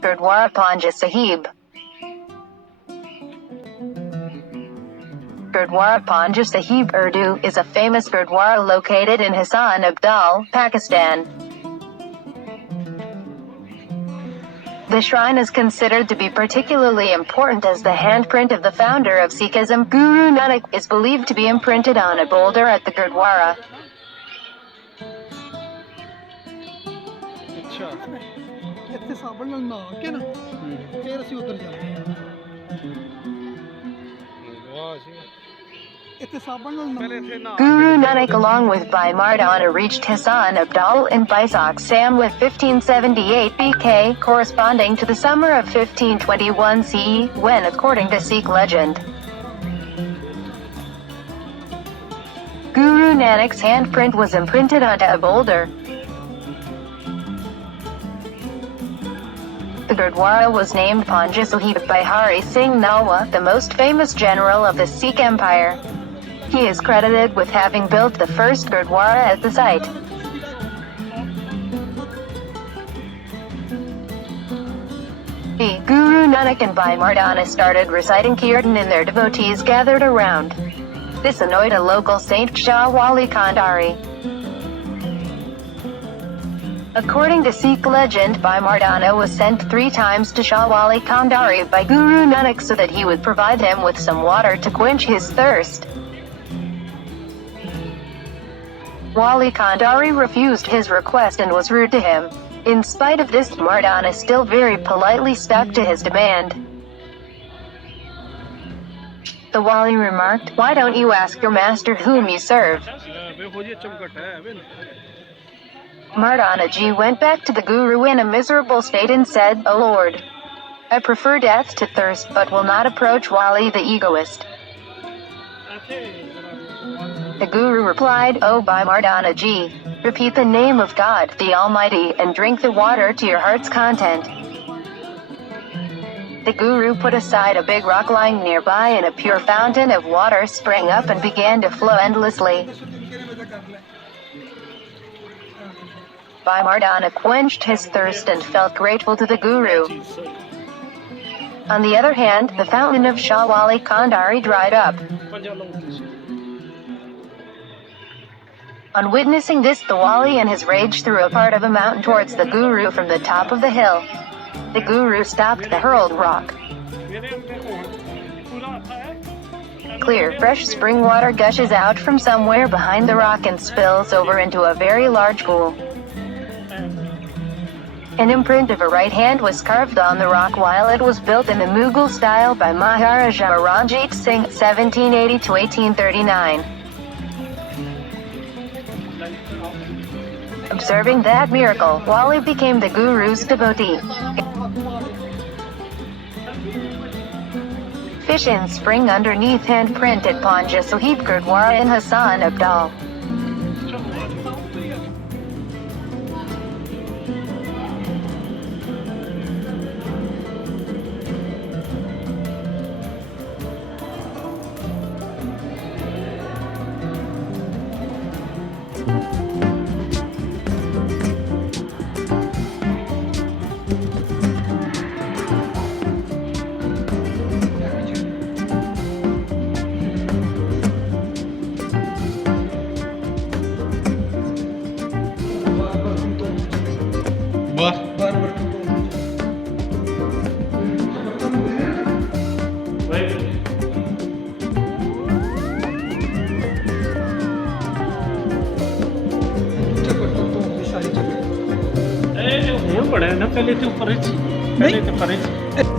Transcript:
Gurdwara Panja Sahib. Gurdwara Panja Sahib Urdu is a famous Gurdwara located in Hasan Abdal, Pakistan. The shrine is considered to be particularly important as the handprint of the founder of Sikhism, Guru Nanak, is believed to be imprinted on a boulder at the Gurdwara. Guru Nanak along with Bhai Mardana reached Hasan Abdal in Baisakh Samwat 1578 BK, corresponding to the summer of 1521 CE, when, according to Sikh legend, Guru Nanak's handprint was imprinted onto a boulder. The Gurdwara was named Panja Sahib by Hari Singh Nalwa, the most famous general of the Sikh Empire. He is credited with having built the first Gurdwara at the site. Guru Nanak and Bhai Mardana started reciting Kirtan and their devotees gathered around. This annoyed a local saint, Shah Wali Qandhari. According to Sikh legend, Bhai Mardana was sent 3 times to Shah Wali Qandhari by Guru Nanak so that he would provide him with some water to quench his thirst. Wali Qandhari refused his request and was rude to him. In spite of this, Mardana still very politely stuck to his demand. The Wali remarked, "Why don't you ask your master whom you serve?" Mardana Ji went back to the Guru in a miserable state and said, "O Lord, I prefer death to thirst but will not approach Wali the egoist." The Guru replied, "O Bhai Mardana Ji, repeat the name of God, the Almighty, and drink the water to your heart's content." The Guru put aside a big rock lying nearby and a pure fountain of water sprang up and began to flow endlessly. Bhai Mardana quenched his thirst and felt grateful to the Guru. On the other hand, the fountain of Shah Wali Qandhari dried up. On witnessing this, the Wali in his rage threw a part of a mountain towards the Guru from the top of the hill. The Guru stopped the hurled rock. Clear, fresh spring water gushes out from somewhere behind the rock and spills over into a very large pool. An imprint of a right hand was carved on the rock while it was built in the Mughal style by Maharaja Ranjit Singh, 1780 to 1839. Observing that miracle, Wali became the Guru's devotee. Fish in spring underneath handprint at Panja Sahib Gurdwara in Hasan Abdal. पड़े ना पहले तो ऊपर ही पहले तो परे